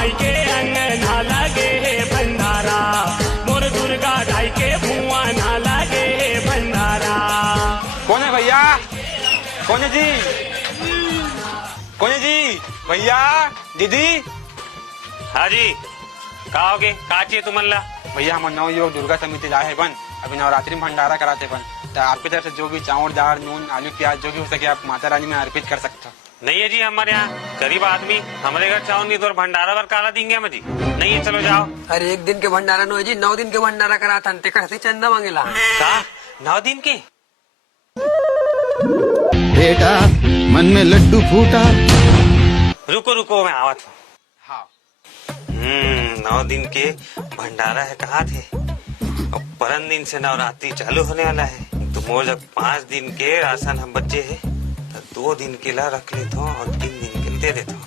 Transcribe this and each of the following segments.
माई के अंगना लगे है भंडारा, मोर दुर्गा ढाई के भुआ ना लगे है भंडारा। कौन है भैया? कौन है जी? कौन है जी? भैया, दीदी। हाँ जी, का होगे? का चाहिए तुमला? भैया हम नवयुवक दुर्गा समिति लाए है बन, अभी नवरात्रि में भंडारा कराते बन, तो आपकी तरफ से जो भी चावल दाल नून आलू प्याज जो भी हो सके आप माता रानी में अर्पित कर सकते हो। नहीं है जी, हमारे यहाँ गरीब आदमी हमारे घर चावल नहीं तो भंडारा वर काला देंगे हम जी। नहीं है, चलो जाओ। अरे 1 दिन के भंडारा नो है जी, 9 दिन के भंडारा करा था कैसे चंदा मांगेला का 9 दिन के? बेटा मन में लड्डू फूटा। रुको रुको, मैं आवत हूँ। हाँ 9 दिन के भंडारा है कहाँ थे? और परन दिन से नवरात्रि चालू होने वाला है, तो मोर जब 5 दिन के राशन हम बच्चे है तो 2 दिन के ला रख लेता हूँ और 3 दिन के दे देता हूँ।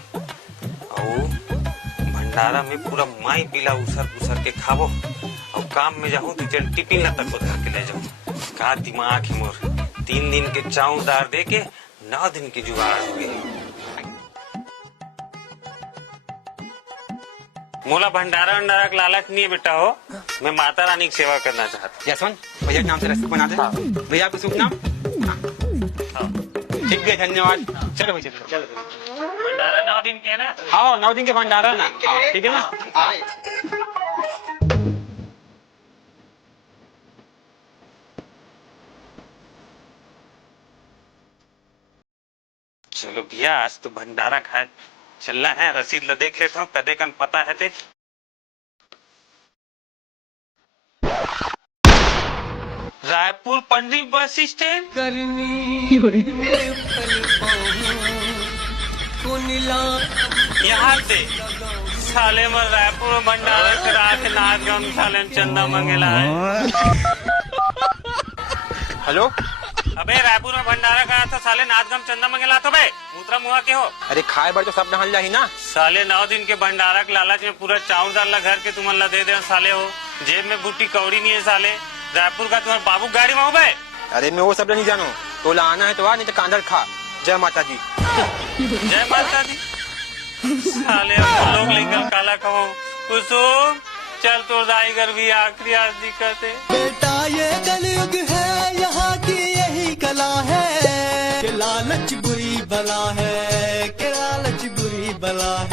और भंडारा में पूरा माई पीला उसर के खाबो और काम में जाऊँ तो चल टिफिन ला तक उधर के ले जाऊँ। का दिमाग है मोर, 3 दिन के चाउर दार दे के 9 दिन की जुगाड़ हो गई। मोला भंडारा वंडारा का लालच नहीं है बेटा हो, मैं माता रानी की सेवा करना चाहता हूँ। यशवंत भैया के नाम से रसीद बना दे। भैया आपको शुभ नाम। ठीक है, धन्यवाद। चलो भैया चलो। भंडारा 9 दिन के है ना? हाँ 9 दिन के भंडारा ना, ठीक है ना? चलो भैया, आज तो भंडारा खाए चलना है। रसीद ला देख लेता हूँ, कदे कन पता है ते। Raipur Pandri bus stand. यहाँ से साले में रायपुर में भंडारा करा के नाच गम साले में चंदा मंगेला है। हेलो, अबे रायपुर में भंडारा करा था साले नाच गम चंदा मंगेला तो बे मूत्रा मुआ के हो। अरे खाए बार तो सब नहल जाही ना। साले 9 दिन के भंडारा के लालच में पूरा चाउर दाल ला घर के तुम ला दे दे साले हो। जेब में बूटी कौड़ी नहीं है साले। रायपुर का तुम्हारे बाबू गाड़ी में हो बे। अरे मैं वो सब नहीं जानू, तो ला आना है तो आ, नहीं तो कांदड़ खा। जय माता दी। जय माता दी। साले अब लोग लेकर काला खाओ। कुसुम चल तो दाई घर भी आखिरी आज दिक्कत है। बेटा ये कलयुग है, यहाँ की यही कला है कि लालच बुरी बला है, कि लालच बुरी बला है।